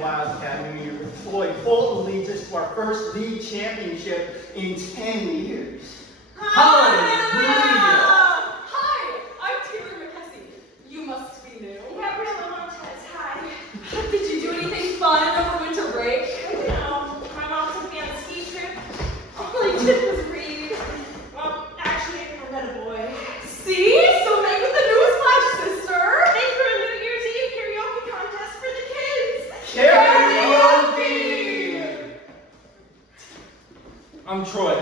Wildcat New Year deployed full allegiance to our first league championship in 10 years. Hallelujah! Hi, I'm McKessie. You must be new. Gabriella Montez, hi. Did you do anything fun over winter break? No, my mom took me on a ski trip. All I did was read. Well, actually, I met a boy. See? So make with the newsflash, sister. They threw a New Year's Eve karaoke contest for the kids. Karaoke! I'm Troy.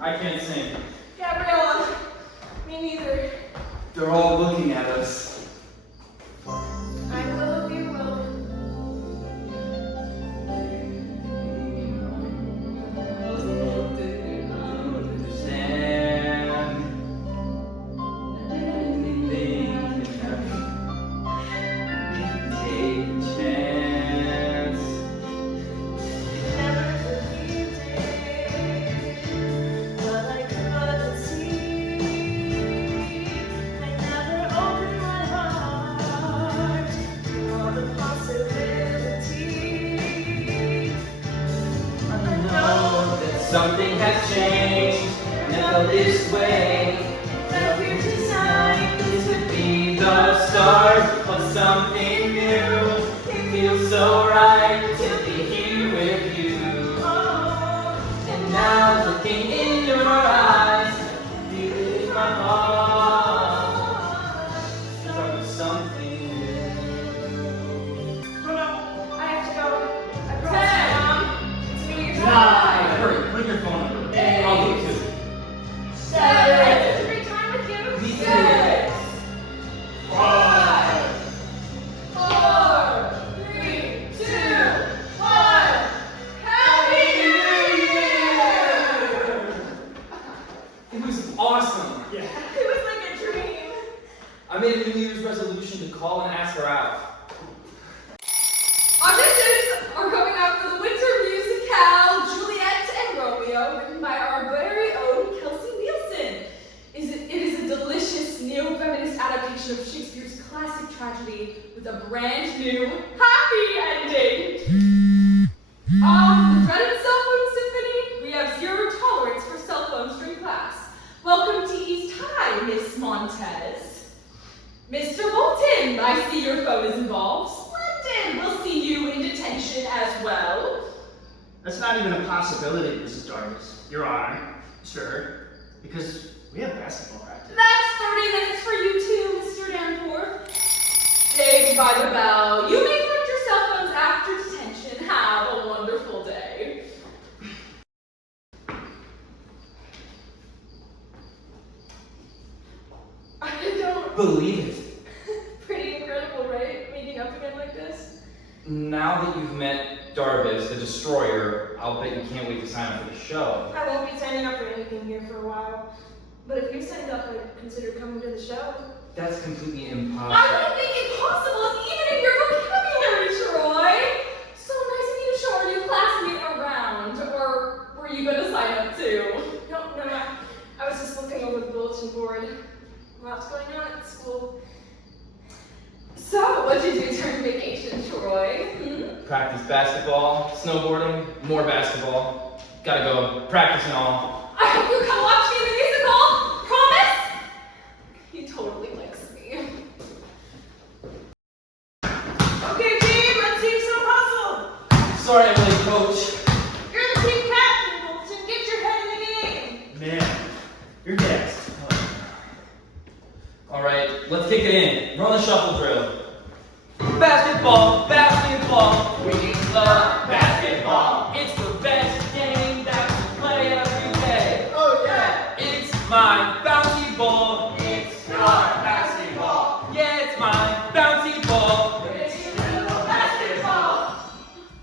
I can't sing. Gabriella, me neither. They're all looking at us. I will if you will. Something has changed, never this way. But here tonight, This would be the start of something new. It feels so right to be here with you. And now looking in your eyes, feel it in my heart. Start of something new. hold on, I have to go. I promise, 10, Mom. It's New Year's Eve. 9, Hurry, bring your phone number. 8, I'll do it too. 7. I had such a great time with you. Me too. 6, 5, 4, 3, 2, 1. Happy New Year! It was awesome. Yeah. It was like a dream. I made a New Year's resolution to call and ask her out. Auditions are going out for the winter musicale Juliet and Romeo, written by our very own Kelsey Nielsen. It is a delicious neo-feminist adaptation of Shakespeare's classic tragedy with a brand new happy ending. The dreaded cell phone symphony. We have zero tolerance for cell phones during class. Welcome to East High, Miss Montez. Mr. Bolton, I see your phone is involved. Splendid! We'll see you in detention as well. That's not even a possibility, Mrs. Jarvis. Your Honor. Sure. Because we have basketball practice. That's 30 minutes for you too, Mr. Danforth. Saved by the bell. You may collect your cell phones after detention. Have a wonderful day. I don't... Believe it. Pretty incredible, right? Meeting up again like this? Now that you've met Darvis, the Destroyer, I'll bet you can't wait to sign up for the show. I won't be signing up for anything here for a while. But if you signed up, I'd consider coming to the show. That's completely impossible. I don't think impossible is even in your vocabulary, Troy. So nice of you to show our new classmate around. Or were you going to sign up too? No, I was just looking over the bulletin board. Lots going on at school. So, what'd you do during vacation, Troy? Practice basketball, snowboarding, more basketball. Gotta go, practice and all. I hope you come watch me in the musical. Promise? He totally likes me. Okay, team, let's see some hustle. Sorry I'm late, coach. You're the team captain, Bolton. Get your head in the game. Man, you're next. Alright, let's kick it in. Run the shuffle drill. Basketball, basketball, we love basketball. It's the best game that we play every day. Oh, yeah. It's my bouncy ball. It's your basketball. Yeah, it's my bouncy ball. It's your little basketball.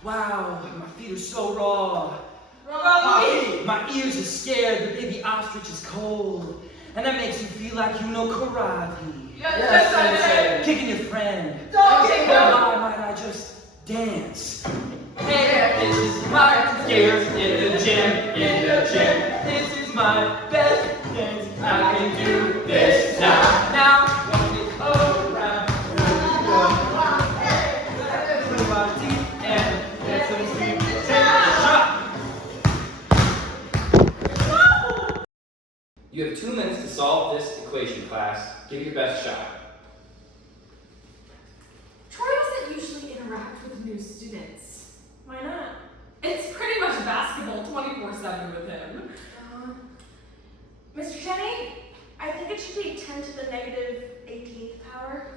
Wow, my feet are so raw. Wrong. My ears are scared, the baby ostrich is cold. And that makes you feel like you know karate. Yes, Sensei. Kicking your friend. Don't take Why them. might I just dance? Hey, this is my gears in the gym, This is my best dance. I can do this now. Now, when we go around, move your body and Give it your best shot. Troy doesn't usually interact with new students. Why not? It's pretty much basketball 24/7 with him. Mr. Kenny, I think it should be 10 to the negative 18th power.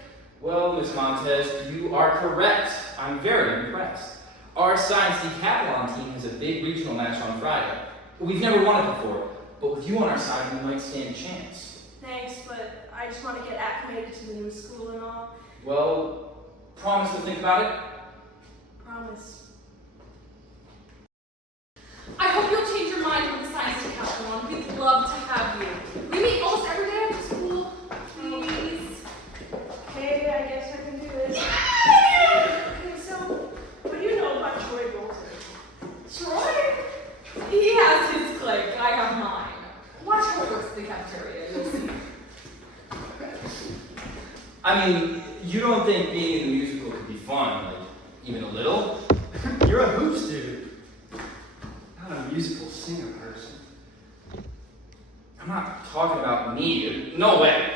Well, Miss Montez, you are correct. I'm very impressed. Our science decathlon team has a big regional match on Friday. We've never won it before, but with you on our side, we might stand a chance. Thanks, but I just want to get acclimated to the new school and all. Well, promise to think about it? Promise. I hope you'll change your mind on the science decathlon. We'd love to have you. We meet almost every day after school. Please. Okay, I guess I can do this. Okay, so what do you know about Troy Bolton? Troy? He has his clique. I have mine. Watch how it works in the cafeteria. You'll see. I mean, you don't think being in the musical could be fun, like, even a little? You're a hoops dude, not a musical singer person. I'm not talking about me. No way.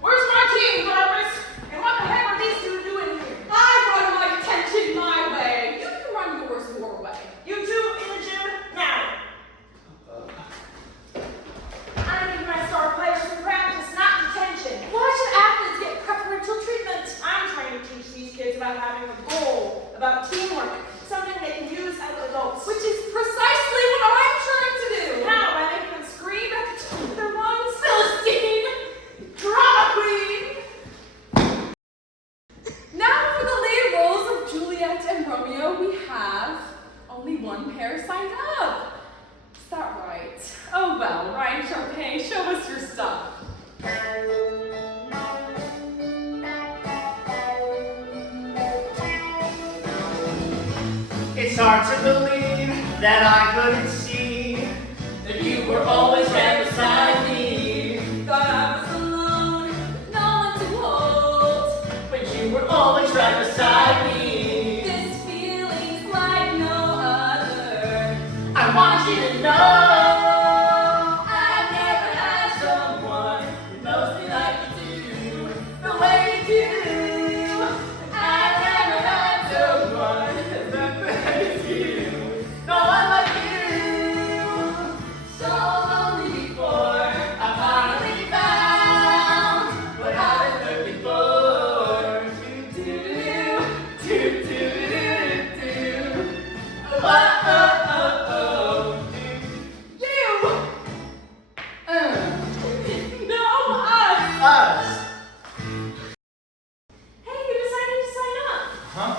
Where's my team, Jarvis? And what the heck are these two doing here? I run my attention my way. You can run yours your way. You two in the gym now. I need my star players for practice, not detention. Why should athletes get preferential treatment? I'm trying to teach these kids about having a goal, about teamwork, something they can use as adults. Which is precisely what I'm trying to do. How? By making them scream at the top of their lungs? Philistine! Drama queen! Now for the lead roles of Juliet and Romeo, we have only one pair signed up. Is that right? Oh well, Ryan Sharpay, show us your stuff. It's hard to believe that I couldn't see That you were always right beside me. Thought I was alone, with no one to hold. But you were always right beside me. This feeling's like no other. I want you to know. I've never had Someone who knows me like you do, the way you do. I've never had someone as good as you. No one like you. so lonely before. I finally found what I've been looking for. Do do do do do. Oh oh oh oh. You! No, us! us. Hey, you decided to sign up. Huh?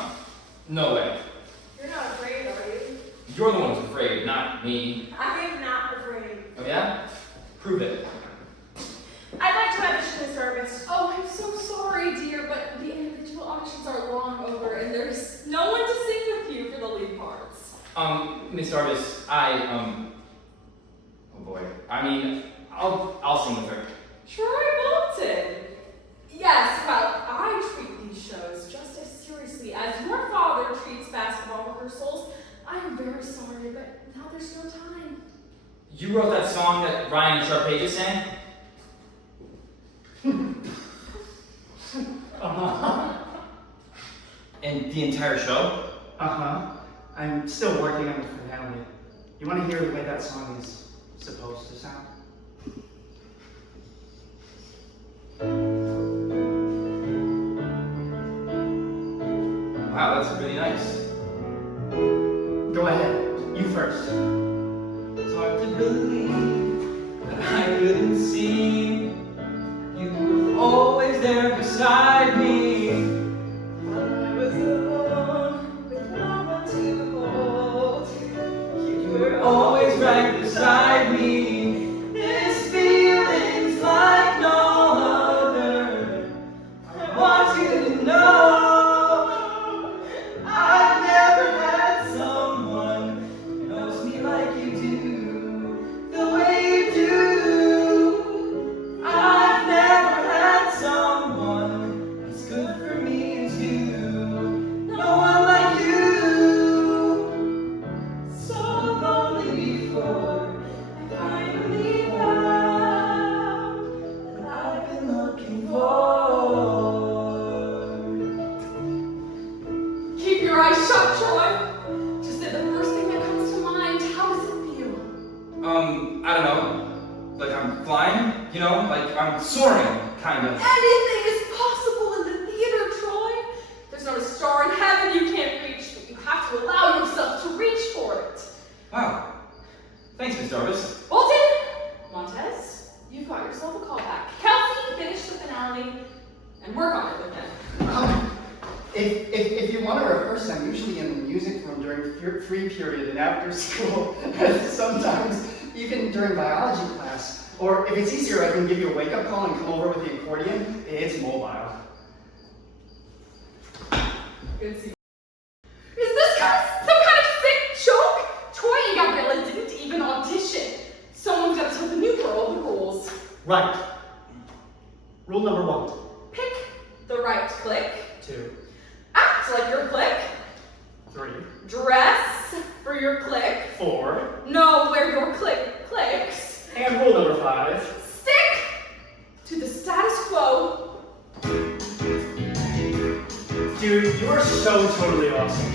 No way. You're not afraid, are you? You're the one who's afraid, not me. I'm not afraid. Oh yeah? Prove it. I'd like to audition this service. Oh, I'm so sorry, dear, but the individual auditions are long over and there's no one to sing with you for the lead parts. Miss Jarvis, oh boy. I mean, I'll sing with her. Troy Bolton! Yes, well, I treat these shows just as seriously as your father treats basketball rehearsals. I am very sorry, but now there's no time. You wrote that song that Ryan and Sharpay just sang? And the entire show? Uh-huh. I'm still working on the finale. You want to hear the way that song is supposed to sound? Wow, that's really nice. Go ahead. You first. It's hard to believe that I couldn't see you were always there beside me. I was alone with no one to hold. You were always right beside me. This feeling's like no other. I want you to know I've never had someone who knows me like you do, the way you do. I've never had someone as good for me as you, no one like you. So lonely before, Troy? Just say the first thing that comes to mind. How does it feel? I don't know. Like I'm flying, you know? Like I'm soaring, kind of. Anything is possible in the theater, Troy. There's not a star in heaven you can't reach, but you have to allow yourself to reach for it. Wow. Thanks, Miss Jarvis. Bolton, Montez, you've got yourself a callback. Kelsey, finish the finale and work on it with him. If you want to rehearse, I'm usually in the music room during free period and after school, sometimes even during biology class. Or if it's easier, I can give you a wake-up call and come over with the accordion. It's mobile. Good to see you. Is this some kind of sick joke? Troy and Gabriella didn't even audition. Someone's got to tell the new girl the rules. Right. Rule number 1. Pick the right click. 2. Act like your click. 3. Dress for your click. 4. Know where your click clicks. And rule number 5. Stick to the status quo. Dude, you are so totally awesome.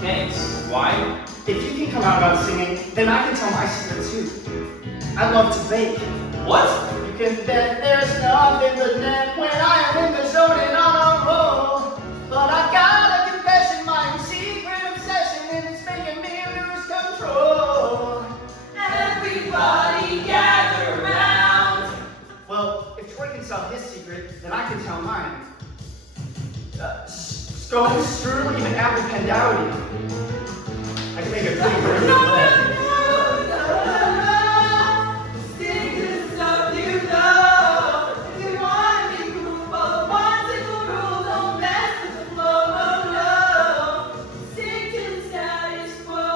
Thanks. Why? If you can come out about singing, then I can tell my secret too. I love to bake. What? You can bet there's nothing but net when I am in the zone and on a roll. But I've got a confession, my secret obsession, and it's making me lose control. Everybody gather round. Well, if Troy can tell his secret, then I can tell mine. Scone, strudel, even appendowity. I can make a pretty good play. Stick to the stuff you know. If you want to be cool, follow one simple rule. Don't mess with the flow. Oh no. Stick to the status quo.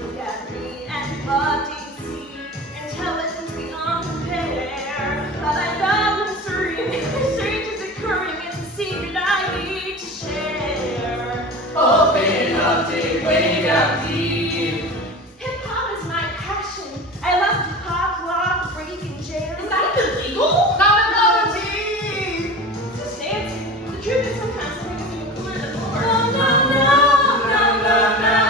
Look at me and what do you see? Intelligence beyond compare. But I found the serene, strange is occurring. It's a secret I need to share. Open up, dig, wake up deep. Hip hop is my passion. I love to pop, lock, Breakin jam. Is that illegal? Not another team! Just dancing. The truth is sometimes things feel cooler than more. No.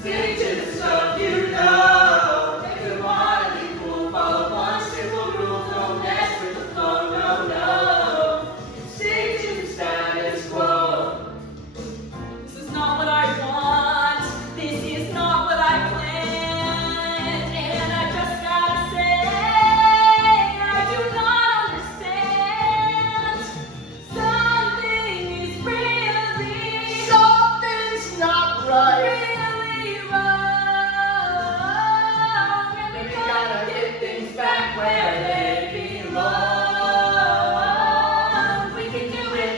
Stick to the stuff you know. If you want to be cool, follow one simple rule. Don't mess with the flow, no. Stick to the status quo. This is not what I want. This is not what I planned. And I just gotta say, I do not understand. Something is really, Something's not right. really wrong. And we gotta get things back where they belong. We can do it.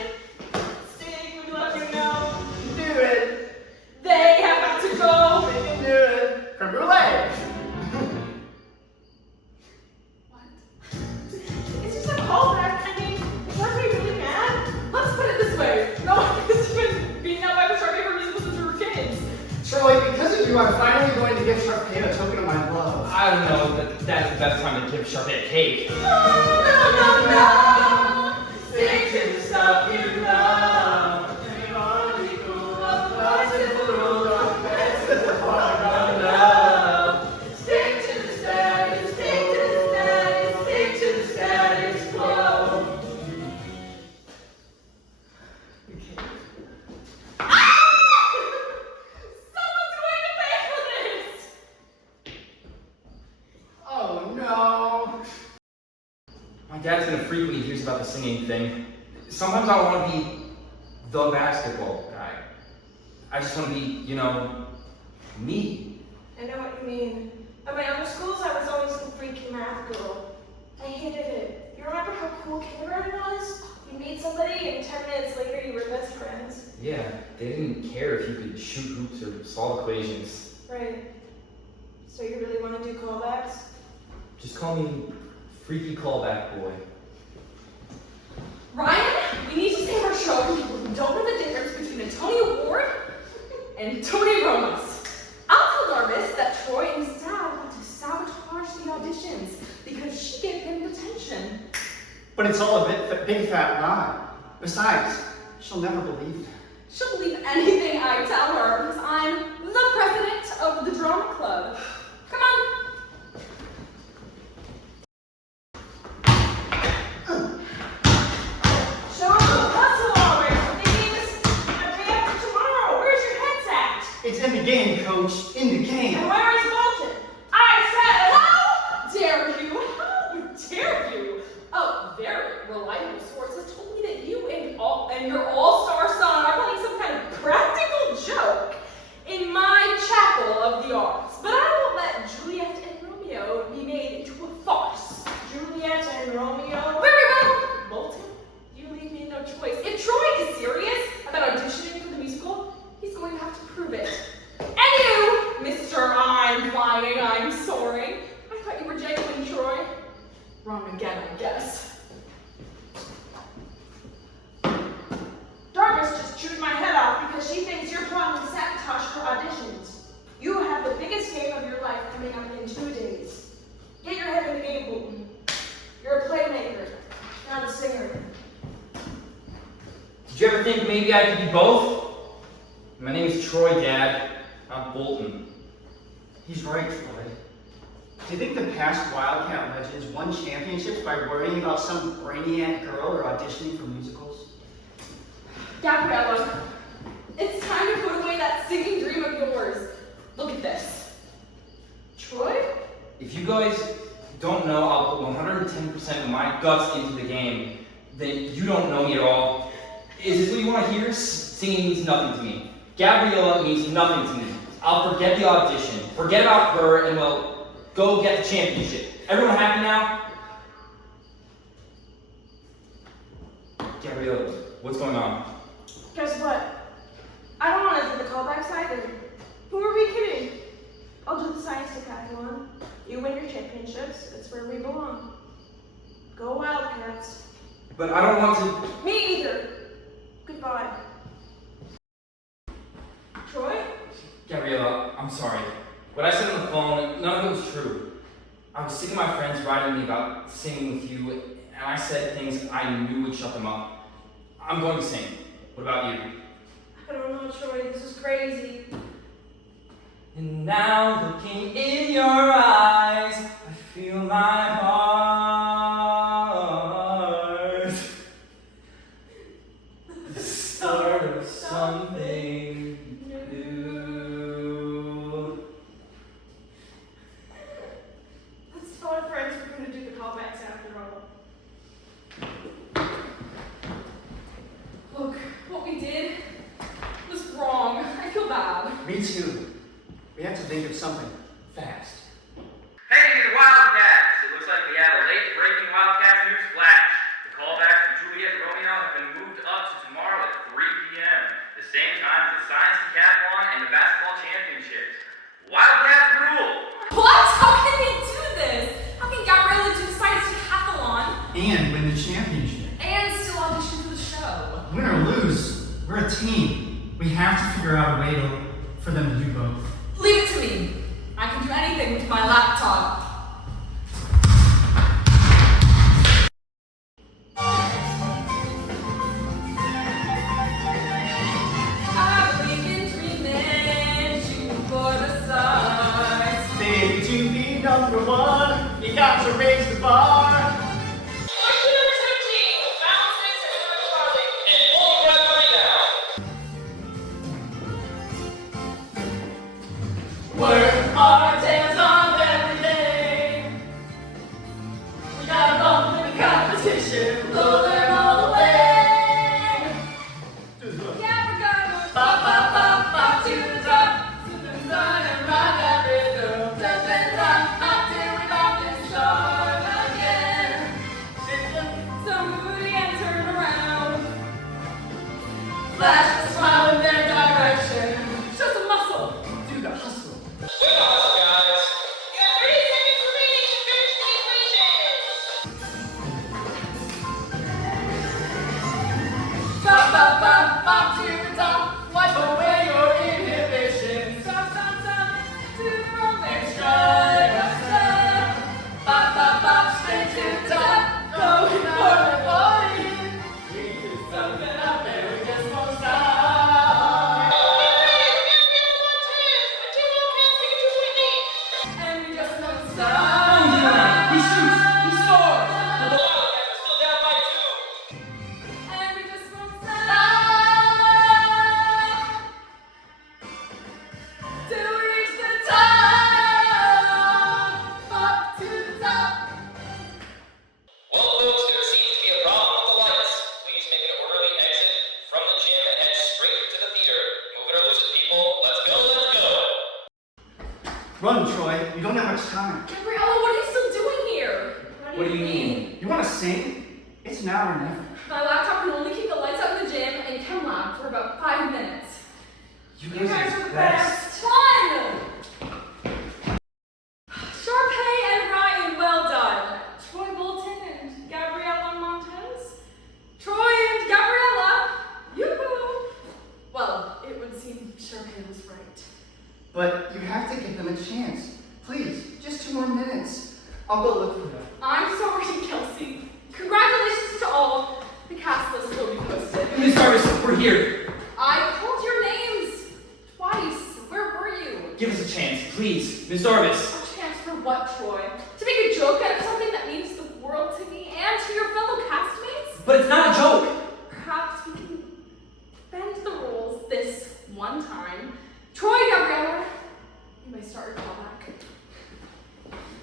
Stick with what you know. Do it. They have got to go. We can do it. Creme brulee. What? It's just a callback. I mean, weren't we really mad? Let's put it this way. No one has been beaten up by the Sharpay for musicals since we were kids. Troy, because of you, I'm finally going to give Sharpay a token of my love. I don't know, but that's the best time to give Sharpay a cake. No. Stick to the stuff you love. You want to be cool, but simple rule, don't mess with the flow, no. Stick to the status, stick to the status, stick to the status quo. Someone's going to pay for this! Oh no. My dad's gonna freak when he hears about the singing thing. Sometimes I want to be the basketball guy. I just want to be, you know, me. I know what you mean. At my other schools, I was always the freaky math girl. I hated it. You remember how cool kindergarten was? You meet somebody and 10 minutes later you were best friends. Yeah, they didn't care if you could shoot hoops or solve equations. Right. So you really want to do callbacks? Just call me Freaky Callback Boy. Ryan, we need to save our show for people who don't know the difference between a Tony Award and Tony Romas. I'll tell Darvis that Troy and his dad want to sabotage the auditions because she gave him detention. But it's all a big fat lie. Besides, she'll never believe that. She'll believe anything I tell her because I'm the president of the drama club. Come on. Show us the hustle already. The game is a day after tomorrow. Where's your headset? It's in the game, coach. In the game. And where is Bolton? I said, How dare you? How dare you? Oh, very reliable source has told me that you and your all-star son are playing some kind of practical joke in my chapel of the arts. But I won't let Juliet and Romeo be made into a farce. Juliet and Romeo. Very well, Bolton. You leave me no choice. If Troy is serious about auditioning for the musical, he's going to have to prove it. And you, Mr. I'm flying, I'm soaring. I thought you were genuine, Troy. Wrong again, I guess. Darvis just chewed my head off because she thinks you're plotting to sabotage her auditions. You have the biggest game of your life coming up in 2 days. Get your head in the game, Bolton. You're a playmaker, not a singer. Did you ever think maybe I could be both? My name is Troy, Dad, not Bolton. He's right, Troy. Do you think the past Wildcat legends won championships by worrying about some brainiac girl or auditioning for musicals? Gabriella, it's time to put away that singing dream of yours. Look at this. Troy? If you guys don't know I'll put 110% of my guts into the game, then you don't know me at all. Is this what you want to hear? Singing means nothing to me. Gabriella means nothing to me. I'll forget the audition, forget about her, and we'll go get the championship. Everyone happy now? Gabriella, what's going on? Guess what? I don't want to do the callbacks either. Who are we kidding? I'll do the science decathlon. You win your championships. That's where we belong. Go Wildcats. But I don't want to. Me either. Goodbye. Troy? Gabriella, I'm sorry. What I said on the phone, none of it was true. I was sick of my friends writing me about singing with you, and I said things I knew would shut them up. I'm going to sing. What about you? I don't know, Troy. This is crazy. And now looking in your eyes, I feel my heart. The start of something new. Let's tell our friends we're going to do the callbacks after all. Look, what we did was wrong. I feel bad. Me too. We have to think of something fast. Hey, the Wildcats! It looks like we have a late breaking Wildcats news flash. The callbacks for Juliet and Romeo have been moved up to tomorrow at 3 p.m., the same time as the science decathlon and the basketball championships. Wildcats rule! What? How can we do this? How can Gabriella do science decathlon And win the championship. and still audition for the show? Win or lose, we're a team. We have to figure out a way for them to do both. Leave it to me. I can do anything with my laptop. I believe in dreaming, shooting for the stars. Baby, to be number one, you got to raise the bar. Question number 17. Balances and responding. And all right money now! Work hard, dance off every day. We got a bump in the competition, blow them all away. Yeah, we're gonna pop, pop, pop, pop to the top, slip and slide and rock that rhythm. Jump and rock, hop till we pop and start again. So moody and turn around, flash a smile in their direction. Show some muscle, do the hustle. Wait on us, guys! You have 30 seconds remaining to finish the equation. Bop, bop, bop, bop to the top. Wipe away your inhibitions. Stop, stop, stop. To the romance stride. Bop, bop, bop, straight to the top. Going for the body. We do something up and we just won't stop. the gym and head straight to the theater. Move it or lose it, people. Let's go, let's go. Run, Troy. You don't have much time. Gabriella, what are you still doing here? What do you mean? You want to sing? It's now or never. My laptop can only keep the lights out in the gym and chem lab for about 5 minutes. You You guys are the best. Fun! Sharpay and Ryan, well done. Troy Bolton and Gabriella Montez. Troy and Gabriella, yoo-hoo! Well, it would seem Sharpay was right. But you have to give them a chance. Please, just 2 more minutes. I'll go look for them. I'm sorry, Kelsey. Congratulations to all. The cast list will be posted. Miss Jarvis, we're here. I called your names twice. Where were you? Give us a chance, please. Miss Jarvis. A chance for what, Troy? To make a joke out of something that means the world to me and to your fellow castmates? But it's not a joke. Perhaps we can bend the rules this one time. Troy, Gabriella, you may start your callback.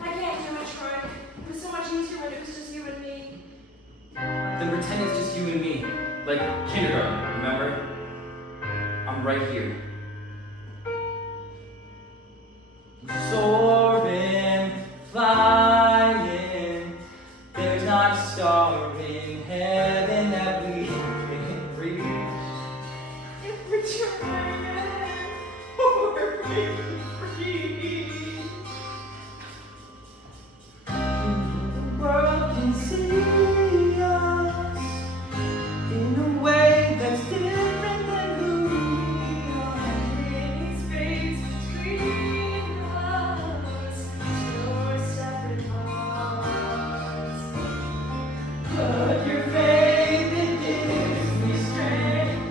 I can't do it, Troy. It was so much easier when it was just you and me. Then pretend it's just you and me. Like kindergarten, remember? I'm right here. Soaring, flying. There's not a star in heaven that we can reach. If we're trying, we're breaking free. The world can see us in a way that's different than who we are. Any space between us, your separate hearts. But your faith, it gives me strength,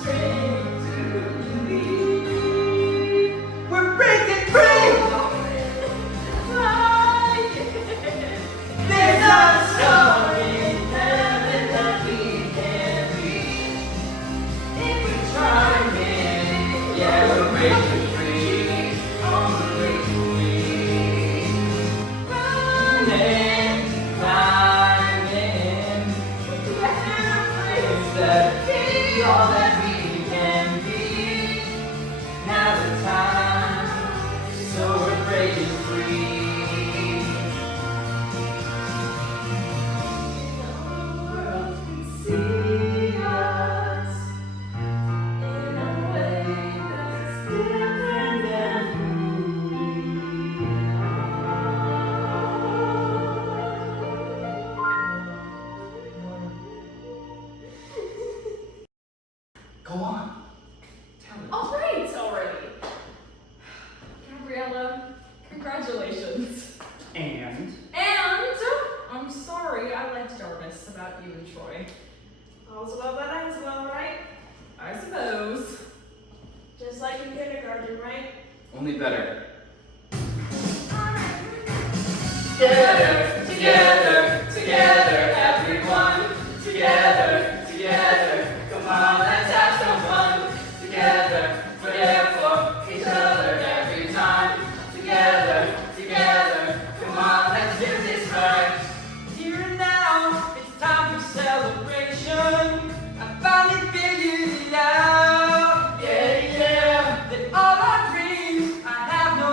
strength to believe. We're breaking free! There's not a star in heaven that we can reach. If we try it, yeah, we're breaking free. Oh, we're breaking free. Running, climbing, is that be all that we can be? Now's the time, so we're breaking free. The world can see us in a way that's different than who we Go on. Tell it. All right, already. Gabriella, congratulations. And And I'm sorry I lied to Jarvis about you and Troy. All's well that ends well, right? I suppose. Just like in kindergarten, right? Only better. Together, Together, together, everyone. Together, together. Come on, let's have some fun. Together, we're there for each other every time. Together, together. Come on, let's do this right. Here and now, it's time for celebration. I finally figured it out. Yeah, yeah. That all our dreams, I have no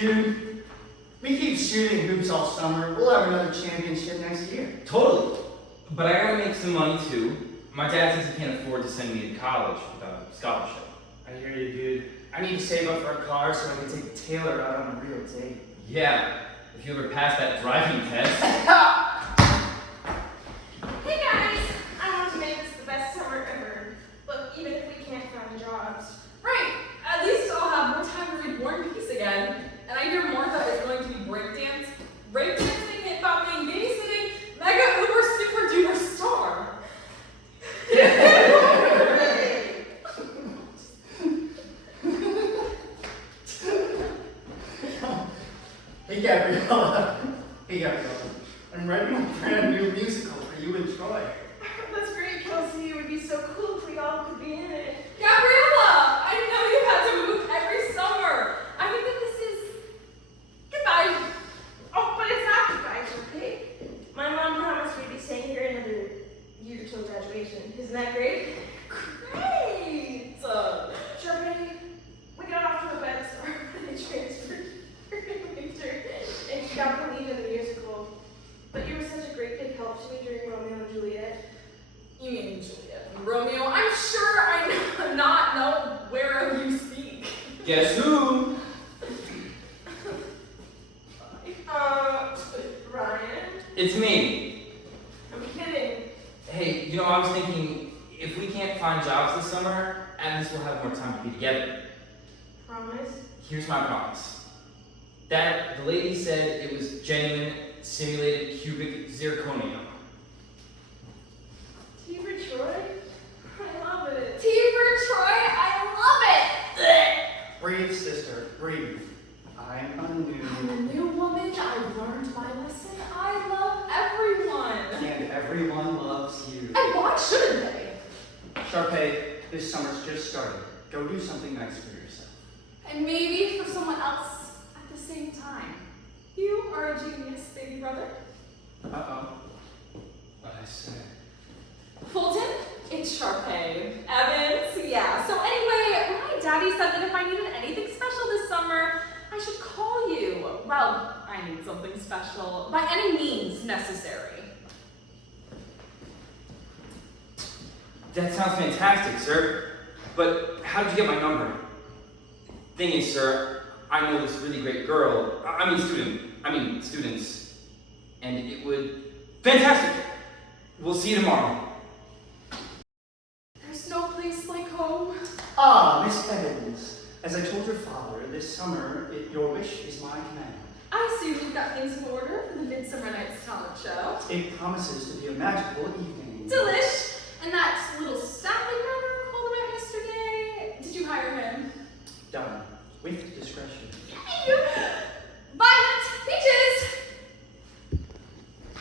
Dude, we keep shooting hoops all summer. We'll have another championship next year. Totally. But I gotta make some money too. My dad says he can't afford to send me to college without a scholarship. I hear you, dude. I need to save up for a car so I can take Taylor out on a real date. Yeah, if you ever pass that driving test. Hey guys, I want to make this the best summer ever. But even if we can't find jobs, Right. At least I'll have more time to read War and Peace again. And I hear Martha is going to be breakdancing, hip-hopping, babysitting, mega uber super duper star. Hey Gabriella. Hey Gabriella. I'm writing a brand new musical for you and Troy. that's great, Kelsey. It would be so cool if we all could be in it. Gabriella, I know you had to move every summer. I think that this is goodbye. Oh, but it's not goodbye, okay? My mom promised we'd be staying here another year till graduation. Isn't that great? Great. Sharpay, we got off to a bad start when I transferred during winter, and she got the lead in the musical. But you were such a great big help to me during Romeo and Juliet. You mean Juliet and Romeo? I'm sure I not know whereof you speak. Guess who? Ryan? It's me. I'm kidding. Hey, you know, I was thinking, if we can't find jobs this summer, at least we'll have more time to be together. Promise? Here's my promise. That the lady said it was genuine, simulated cubic zirconium. Tea for Troy? I love it. Tea for Troy, I love it. Breathe, sister, breathe. I'm a I'm new. a new woman. I learned my lesson. I love everyone. And everyone loves you. And why shouldn't they? Sharpay, this summer's just started. Go do something nice for yourself. And maybe for someone else at the same time. You are a genius, baby brother. Uh-oh. What I said. Fulton, it's Sharpay. Evans, yeah. So anyway, my daddy said that if I needed anything special this summer, I should call you. Well, I need something special by any means necessary. That sounds fantastic, sir. But how did you get my number? Thing is, sir, I know this really great girl. Students. And it would... Fantastic! We'll see you tomorrow. There's no place like home. Ah, Miss Evans. As I told your father, this summer, your wish is my command. I see we've got things in order for the Midsummer Night's Talent Show. It promises to be a magical evening. Delish! And that little staffing member called about yesterday. Did you hire him? Done. With discretion. Violet! Peaches!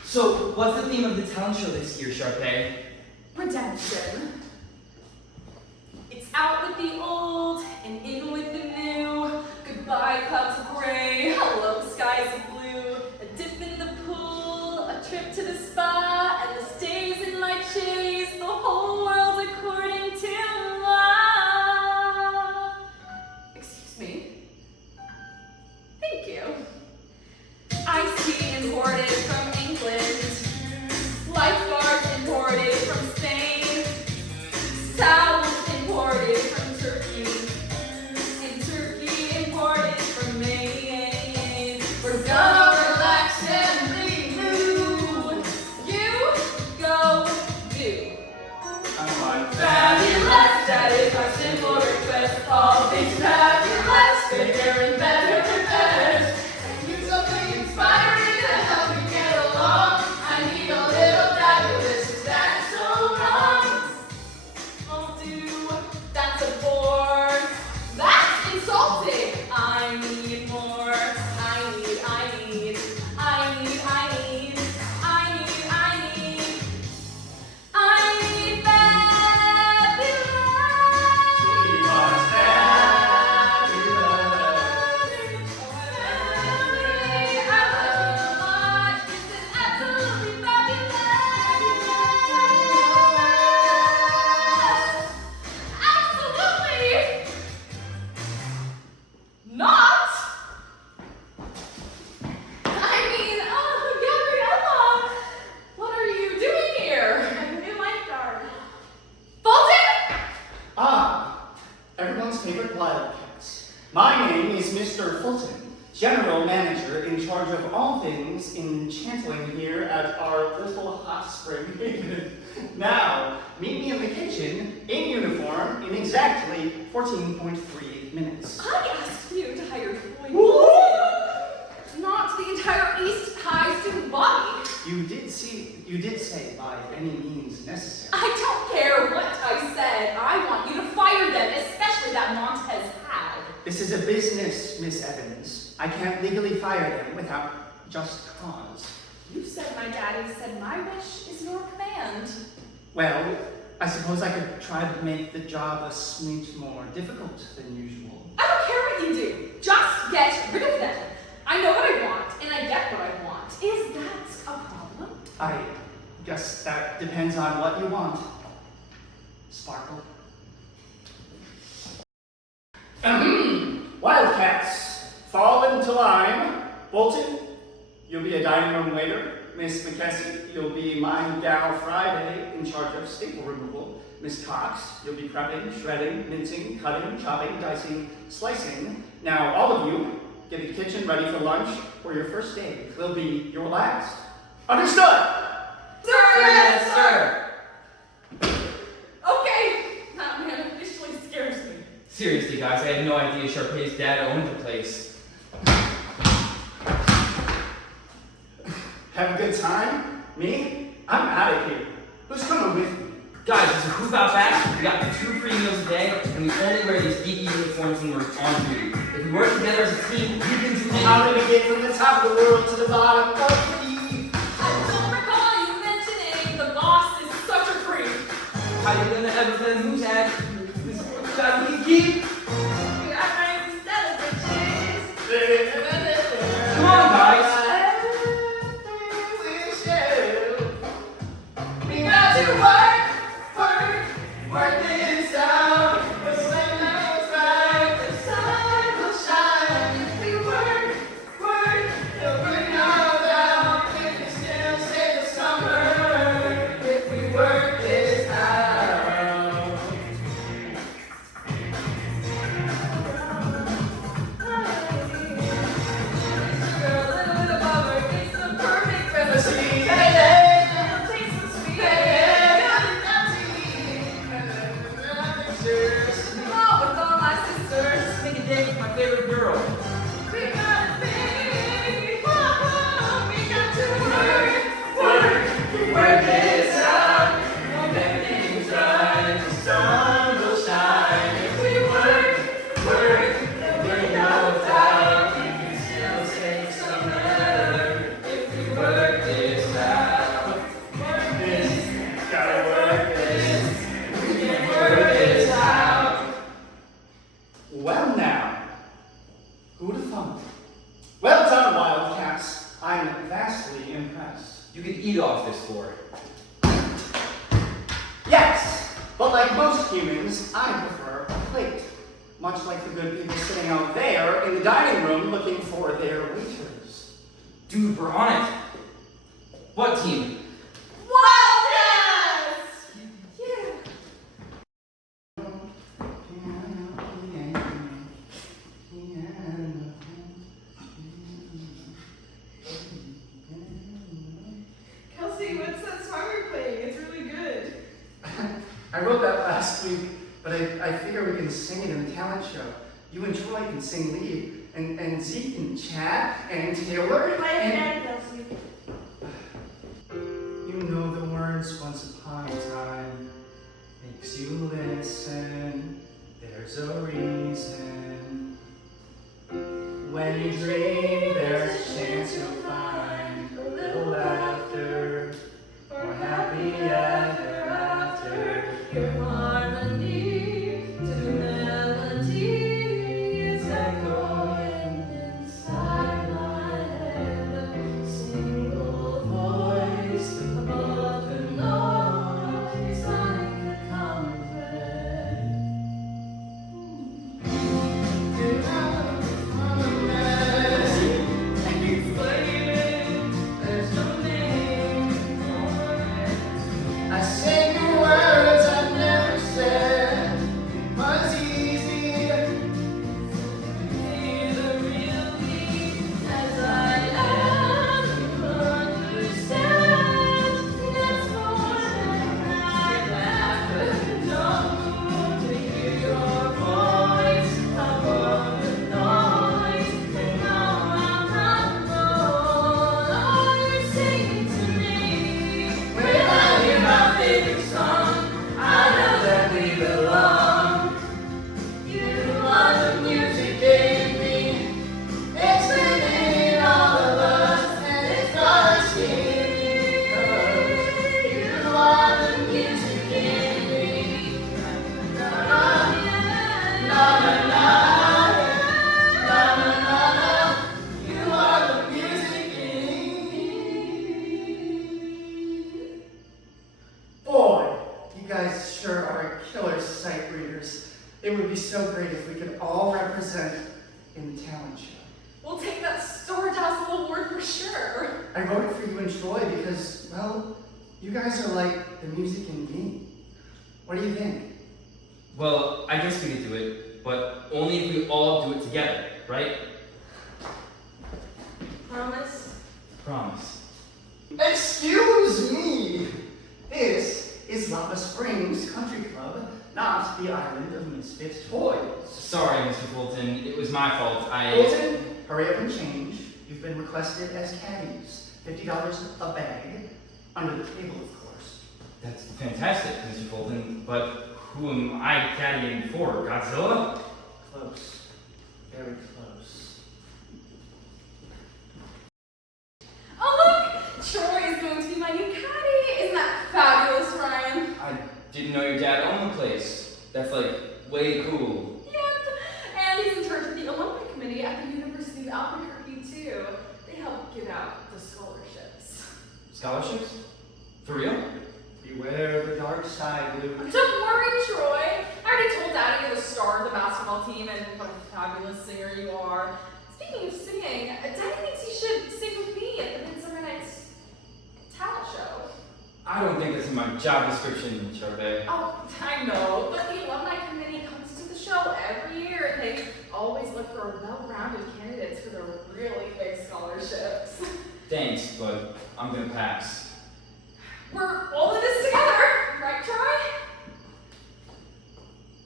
So, what's the theme of the talent show this year, Sharpay? Redemption. It's out with the old and in with the new. Goodbye, clouds of gray. Hello, skies of blue. A dip in the pool, a trip to the spa, and the stays in my chase. The whole world according to law. Excuse me. Thank you. Iced tea imported from England. Lifeguards imported from Spain. Towels imported from Turkey. And Turkey imported from Maine. We're gonna Wilton, General Manager in charge of all things enchanting here at our little hot spring haven. Now, meet me in the kitchen, in uniform, in exactly 14.3 minutes. I asked you to hire Troy Wilton, not the entire East High student body. You did say by any means necessary. I don't care what I said. I want you to fire them, especially that Montez hag. This is a business, Miss Evans. I can't legally fire them without just cause. You said my daddy said my wish is your command. Well, I suppose I could try to make the job a smidge more difficult than usual. I don't care what you do. Just get rid of them. I know what I want, and I get what I want. Is that a problem? I guess that depends on what you want. Sparkle. Wildcats, fall into line. Bolton, you'll be a dining room waiter. Miss McKessie, you'll be my gal Friday in charge of staple removal. Miss Cox, you'll be prepping, shredding, mincing, cutting, chopping, dicing, slicing. Now, all of you, get the kitchen ready for lunch, or your first day will be your last. Understood? Sir! Sir! Okay, that man officially scares me. Seriously, guys, I had no idea Sharpay's dad owned the place. Have a good time? Me? I'm out of here. Who's coming with me? Guys, so who's out back? We got 2 free meals a day, and we only wear these geeky uniforms when we're on duty. If we work together as a team, we can do anything. How did we get from the top of the world to the bottom of the I don't recall you mentioning the boss is such a freak. How you gonna ever play who's at? That we keep? We are ready to celebrate, cheers. Come on, guys. We got to work this out. The sun is bright, the sun will shine. If we work, it'll bring us down. We can still save the summer if we work this out. Girl, a little bit of bubble, it's the perfect recipe. It'll taste so sweet. Oh, with all my sisters. Take a date with my favorite girl. We got a baby. We got to Work this out. We'll make things right. The sun will shine. If we work, it'll bring us down. We can still take summer if we work this out. Work this, gotta work this. We can work this out. Well now, who'd have thought? Well done, Wildcats. I'm vastly impressed. You could eat off this floor. Yes, but like most humans, I prefer a plate. Much like the good people sitting out there in the dining room looking for their waiters. Dude, we're on it. What team? Wildcats! Yeah. Kelsey, what's that song you're playing? It's really good. I wrote that last week, but I figure we can sing it in the talent show. You and Troy can sing lead, and Zeke and Chad and Taylor Play it again, Kelsey. You know the words once upon a time makes you listen. There's a reason. When you dream, there's a chance you'll find a little laughter or happy ever after. Your harmony to melody is echoing inside my head. A single voice above the noise like a comfort. There's no name for it. I say the words I've never We'll take that Star Dazzle award for sure. I voted for you and Troy because, well, you guys are like the music in me. What do you think? Well, I guess we could do it, but only if we all do it together, right? Promise? Promise. Excuse me! This is Lava Springs Country Club, not the island of misfit toys. Sorry, Mr. Fulton. It was my fault. Fulton, hurry up and change. You've been requested as caddies. $50 a bag, under the table, of course. That's fantastic, Mr. Fulton, but who am I caddying for? Godzilla? Close. Very close. Oh look! Troy is going to be my new caddy! Isn't that fabulous, Ryan? I didn't know your dad owned the place. That's like way cool. Yep! And he's in charge of the alumni committee at the University of Albuquerque too. They help give out the scholarships. Scholarships? For real? Beware the dark side, Luke. Don't worry, Troy. I already told Daddy you're the star of the basketball team and what a fabulous singer you are. Speaking of singing, Daddy thinks you should sing with me at the Midsummer Night's talent show. I don't think that's in my job description, Charbet. Oh, I know, but the alumni committee comes to the show every year and they always look for well-rounded candidates for their really big scholarships. Thanks, but I'm gonna pass. We're all in this together, right, Troy?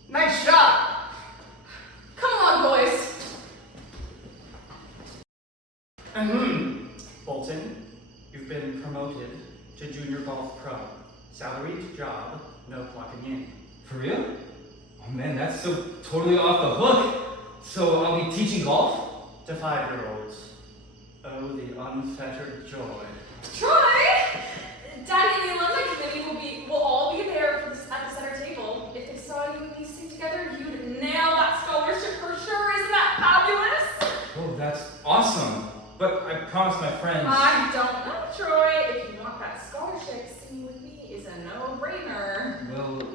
Nice shot! Come along, boys. Bolton, you've been promoted to Junior Golf Pro. Salaried job, no clocking in. For real? Oh man, that's so totally off the hook. So I'll be teaching golf? To 5-year-olds. Oh, the unfettered joy. Troy! Daddy and the alumni committee will all be there for this, at the center table. If they saw you and me sing together, you'd nail that scholarship for sure. Isn't that fabulous? Oh, that's awesome. But I promised my friends. I don't know, Troy. If you want that scholarship, singing with me is a no-brainer. Well,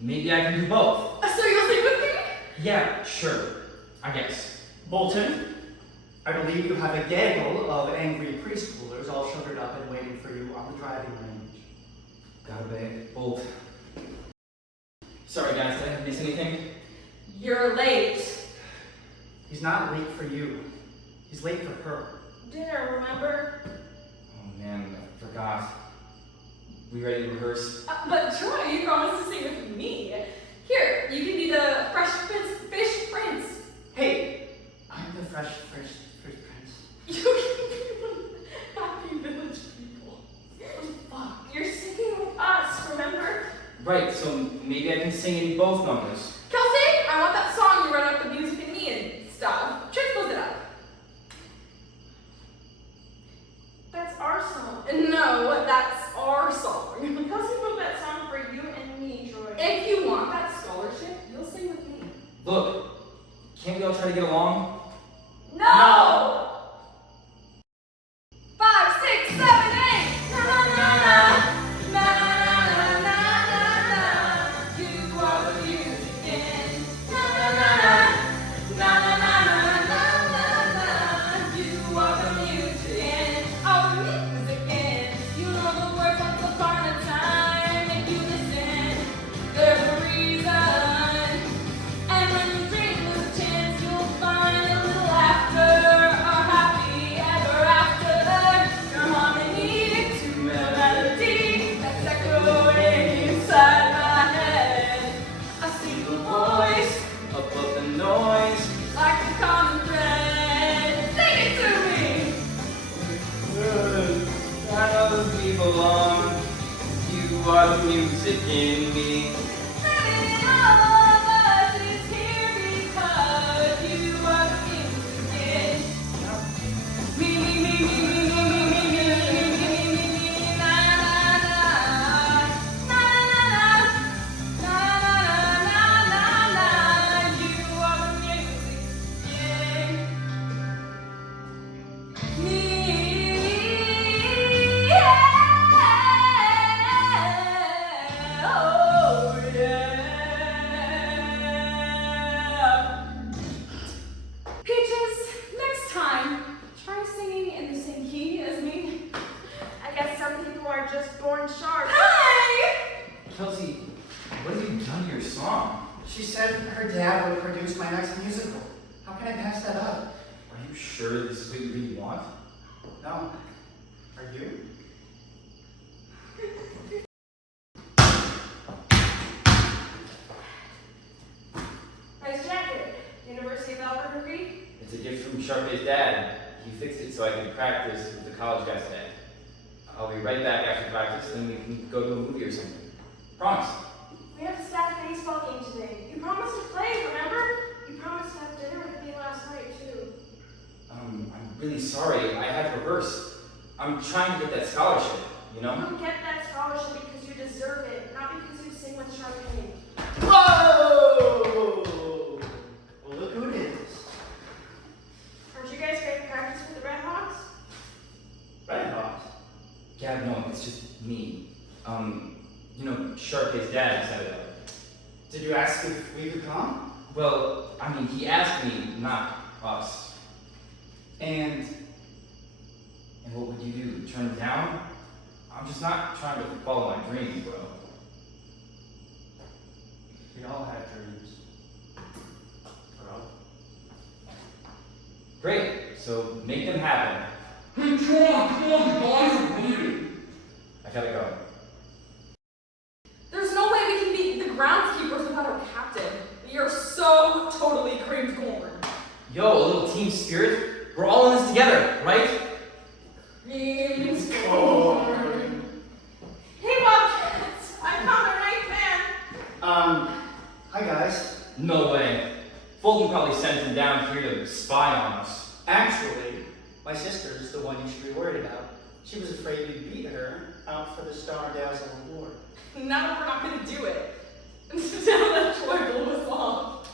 maybe I can do both. So you'll sing with me? Yeah, sure. I guess. Bolton, I believe you have a gaggle of angry preschoolers all sugared up and waiting for you on the driving range. Gotta be bold. Sorry guys, did I miss anything? You're late. He's not late for you. He's late for her. Dinner, remember? Oh man, I forgot. We ready to rehearse? But Troy, you promised to sing with me. Here, you can be the fish prince. Hey, I'm the fresh prince. You can be the happy village people. Fuck, you're singing with us, remember? Right, so maybe I can sing in both numbers. Kelsey, I want that song you wrote up the music and me and stuff. Transpose it up. That's our song. No, that's our song. Kelsey wrote that song for you and me, Troy. If you want that scholarship, you'll sing with me. Look, can't we all try to get along? No! 5, 6, 7, 8. Na na na na. Na na na na na na. You are the music in to your song? She said her dad would produce my next musical. How can I pass that up? Are you sure this is what you really want? No. Are you? Nice jacket. University of Albuquerque? It's a gift from Sharpay's dad. He fixed it so I can practice with the college guys today. I'll be right back after practice, then we can go to a movie or something. Promise. We have a staff baseball game today. You promised to play, remember? You promised to have dinner with me last night, too. I'm really sorry. I had to rehearse. I'm trying to get that scholarship, you know? You don't get that scholarship because you deserve it, not because you sing with Sharpay. Whoa! Well, look who it is. Aren't you guys going to practice with the Red Hawks? Red Hawks. Yeah, no, it's just me. You know, Sharpay's dad set it up. Did you ask if we could come? Well, I mean, he asked me, not us. And And what would you do? Turn it down? I'm just not trying to follow my dreams, bro. we all have dreams. Bro. Great, so make them happen. Hey, come on, the guys are waiting. I gotta go. There's no way we can be the groundskeepers without our captain. We are so totally creamed corn. Yo, a little team spirit. We're all in this together, right? Creamed corn. Hey, Wildcats! I found our ninth man! Hi guys. No way. Fulton probably sent him down here to spy on us. Actually, my sister is the one you should be worried about. She was afraid you'd beat her out for the Star Dazzle Award. Now we're not gonna do it. Until that Troy blew us off.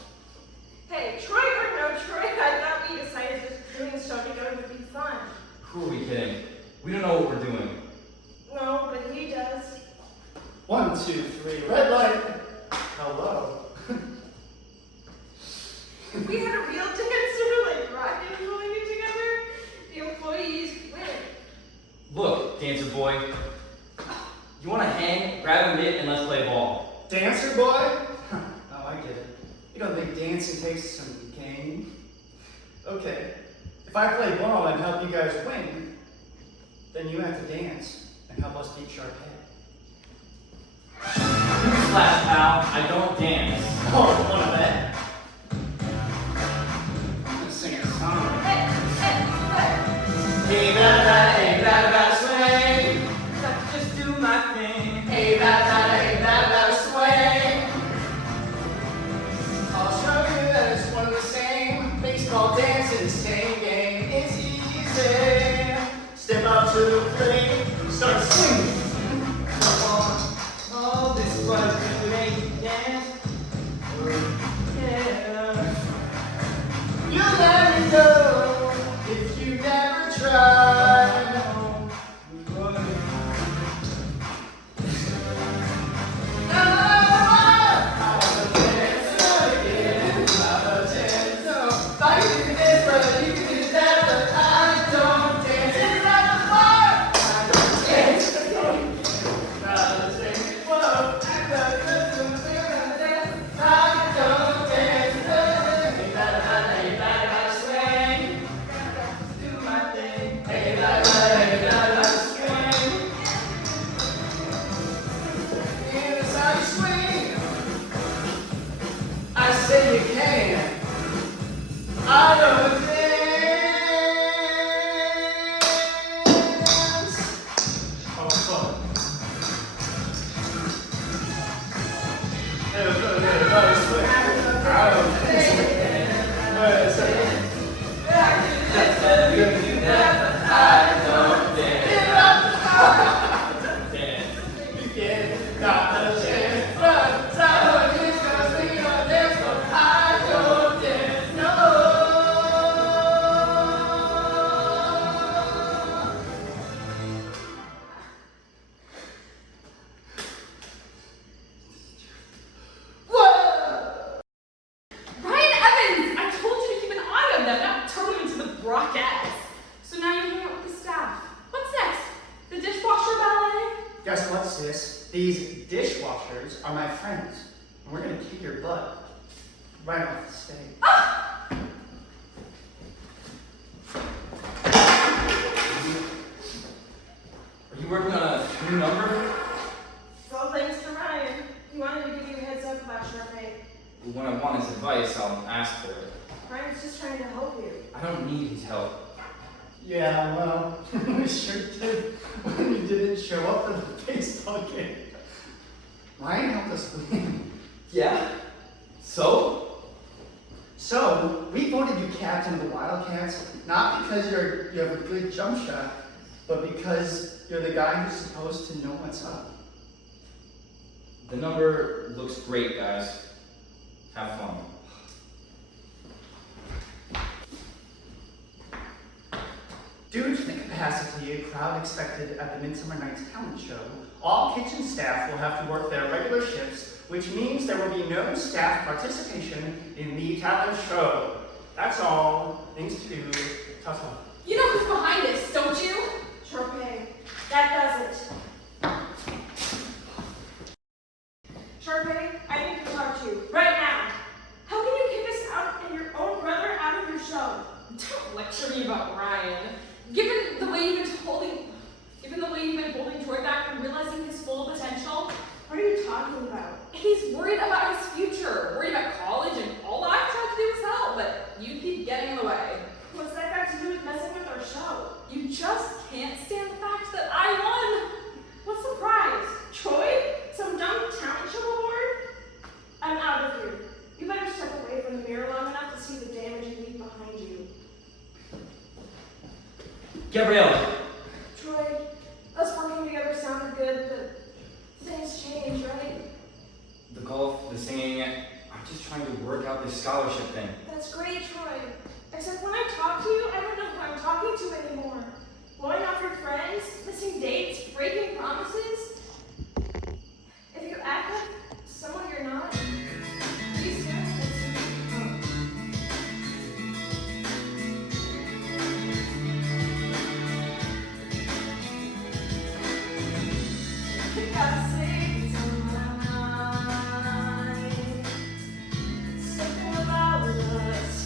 Hey, Troy or no Troy, I thought we decided that doing this show together would be fun. Who are we kidding? We don't know what we're doing. No, but he does. 1, 2, 3, red light. Hello. If we had a real dancer like Rocket pulling it together, the employees could win. Look, dancer boy. You wanna hang, grab a mitt, and let's play ball. Dancer boy? Oh, I get it. You don't think dancing takes some game? Okay. If I play ball and help you guys win, then you have to dance and help us beat Sharpay. Newsflash, pal. I don't dance. Oh, one of that. Let's sing a song. Hey, Hey, bada, swing. Got to just do my thing. Hey, bada, sway. I'll show you that it's one and the same. Baseball, dancing, same game. It's easy. Step up to the plate, start swinging. Come on. Oh, this is what I do, make you dance. Yeah. You never know if you never try. I say you can. I don't dance. Oh, fuck. I don't You get not a chance, but someone is gonna swing on dance floor. I don't dance, no. Whoa! Ryan Evans! I told you to keep an eye on them, not turn them into the Brockettes. So now you hang out with the staff. What's next? The dishwasher ballet? Guess what, sis? These dishwashers are my friends. and we're gonna kick your butt right off the stage. Are you working on a new number? It's all thanks to Ryan. He wanted to give you a heads up about Sharpay. When I want his advice, I'll ask for it. Ryan's just trying to help you. I don't need his help. Yeah, well, we sure did when you didn't show up for the baseball game. Ryan helped us win. Yeah? So? So, we voted you captain of the Wildcats, not because you have a good jump shot, but because you're the guy who's supposed to know what's up. The number looks great, guys. Have fun. Due to the capacity a crowd expected at the Midsummer Night's Talent Show, all kitchen staff will have to work their regular shifts, which means there will be no staff participation in the talent show. That's all. Things to do. Ta-ta. You know who's behind this, don't you? Sharpay, that does it. Sharpay, I need to talk to you right now. How can you kick us out and your own brother out of your show? Don't lecture me about Ryan. Given the way you've been holding Troy back from realizing his full potential, What are you talking about? he's worried about his future, worried about college, and all I've tried to do is help, but you keep getting in the way. What's that got to do with messing with our show? You just can't stand the fact that I won. What's the prize? Troy? Some dumb talent show award? I'm out of here. You better step away from the mirror long enough to see the damage you leave behind you. Gabrielle! Troy, us working together sounded good, but things change, right? The golf, the singing, I'm just trying to work out this scholarship thing. That's great, Troy. Except when I talk to you, I don't know who I'm talking to anymore. Blowing off your friends, missing dates, breaking promises. If you act like someone you're not, please do it. Gotta say it's on my mind. Something about us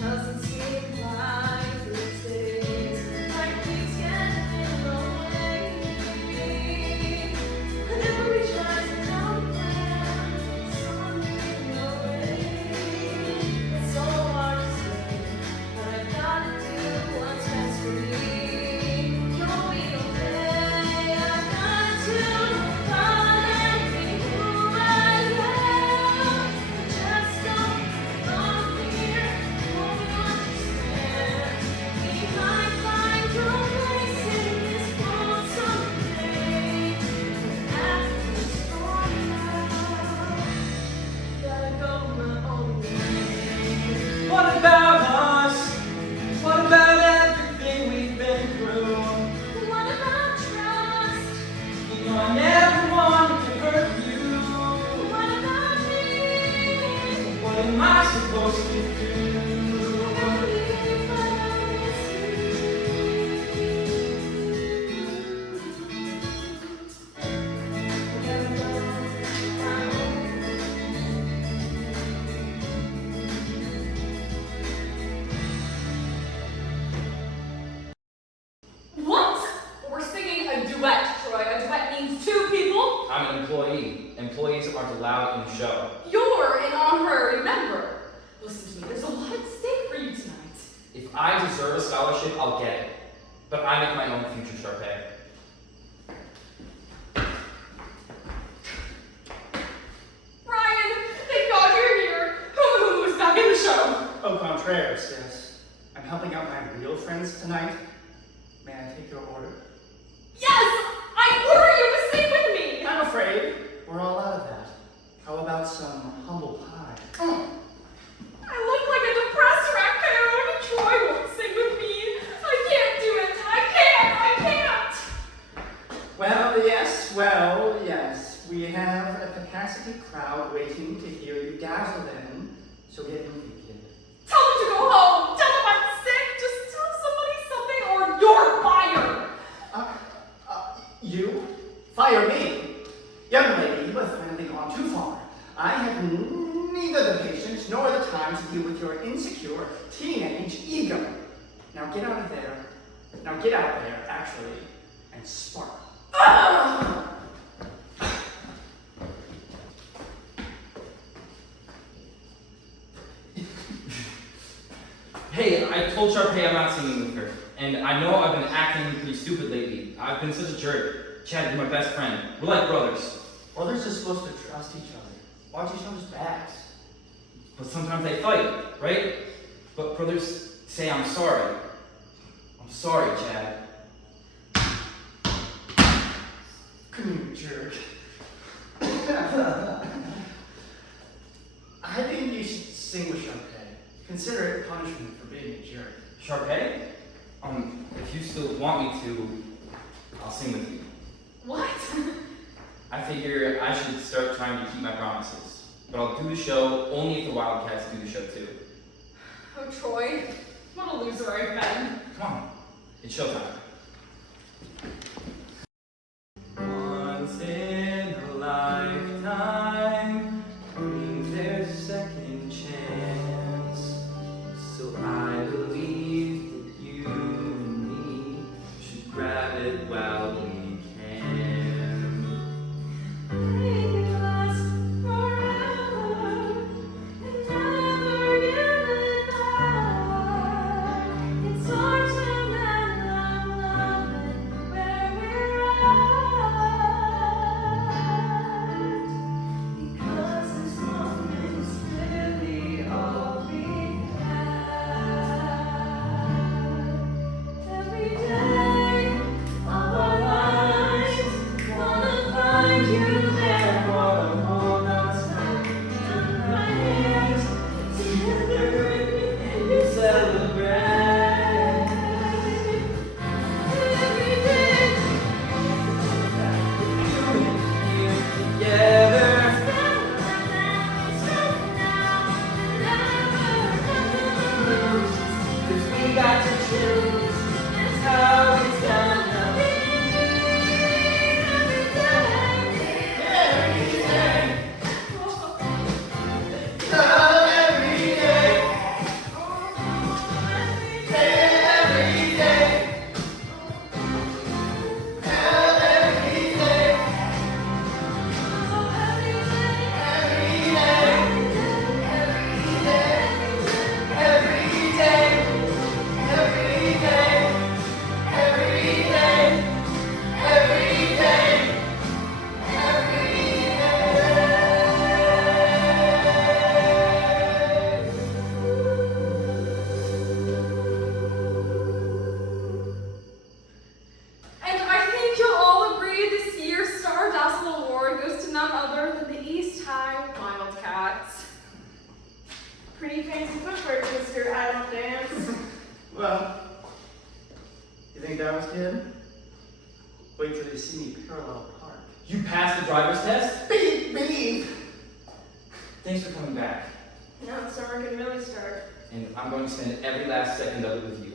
doesn't seem right these days. Like things getting in the way. I never reach out to no plan. Something away. It's so hard to say, but I gotta do what's best for me. No, we don't play. I got to. What about us? What about everything we've been through? What about trust? You know I never wanted to hurt you. What about me? What am I supposed to do? What? We're singing a duet, Troy. A duet means two people. I'm an employee. Employees aren't allowed in the show. You're an honorary member. Listen to me, there's a lot at stake for you tonight. If I deserve a scholarship, I'll get it. But I make my own future, Sharpay. Ryan, thank God you're here. Who is back in the show? Au contraire, sis. I'm helping out my real friends tonight. May I take your order? Yes! I order you to sing with me! I'm afraid we're all out of that. How about some humble pie? I look like a depressed raccoon. Troy won't sing with me. I can't do it. I can't. Well, yes. We have a capacity crowd waiting to hear you dazzle them. So get moving, kid. Tell them to go home. Tell them I'm sick. Just tell somebody something or you're fired. You? Fire me? Young lady, you have finally gone too far. I have Now get out there, actually, and spark. Hey, I told Sharpay I'm not singing with her. And I know I've been acting pretty stupid lately. I've been such a jerk. Chad, you're my best friend. We're like brothers. Brothers are supposed to trust each other. Watch each other's backs. But sometimes they fight, right? But brothers say I'm sorry. I'm sorry, Chad. Come here, jerk. I think you should sing with Sharpay. Consider it punishment for being a jerk. Sharpay? If you still want me to, I'll sing with you. What? I figure I should start trying to keep my promises. But I'll do the show only if the Wildcats do the show too. Oh, Troy, what a loser I've been. Come on, it's showtime. Once in a lifetime brings their second chance. So I believe that you and me should grab it while we can. It lasts forever and never give it up. It's our time and I'm loving where we're at. Because this moment's really all we have. Every day of our lives, wanna find you there, wanna hold on tight in my hands, together we celebrate. Every day, Together. cause we got to choose, that's how it's gonna be. Every day, And I think you'll all agree this year's Star Dazzle Award goes to none other than the East High Wildcats. pretty fancy footwork, Mr. I don't dance. Well, you think that was good? Wait till you see me parallel park. You passed the driver's test? Beep, beep. Thanks for coming back. Now the summer can really start. And I'm going to spend every last second of it with you.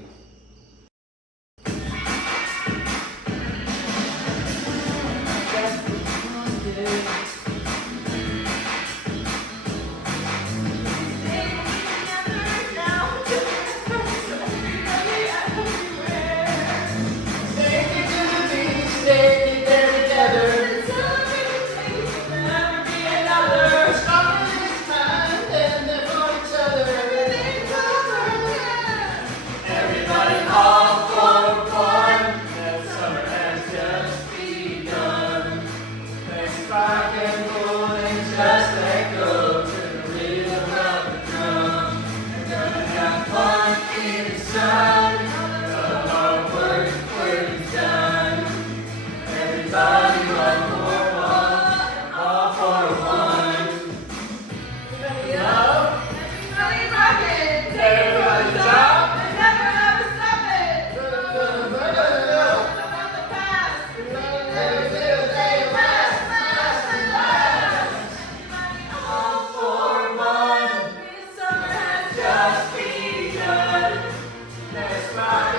Just be good. Let's rock.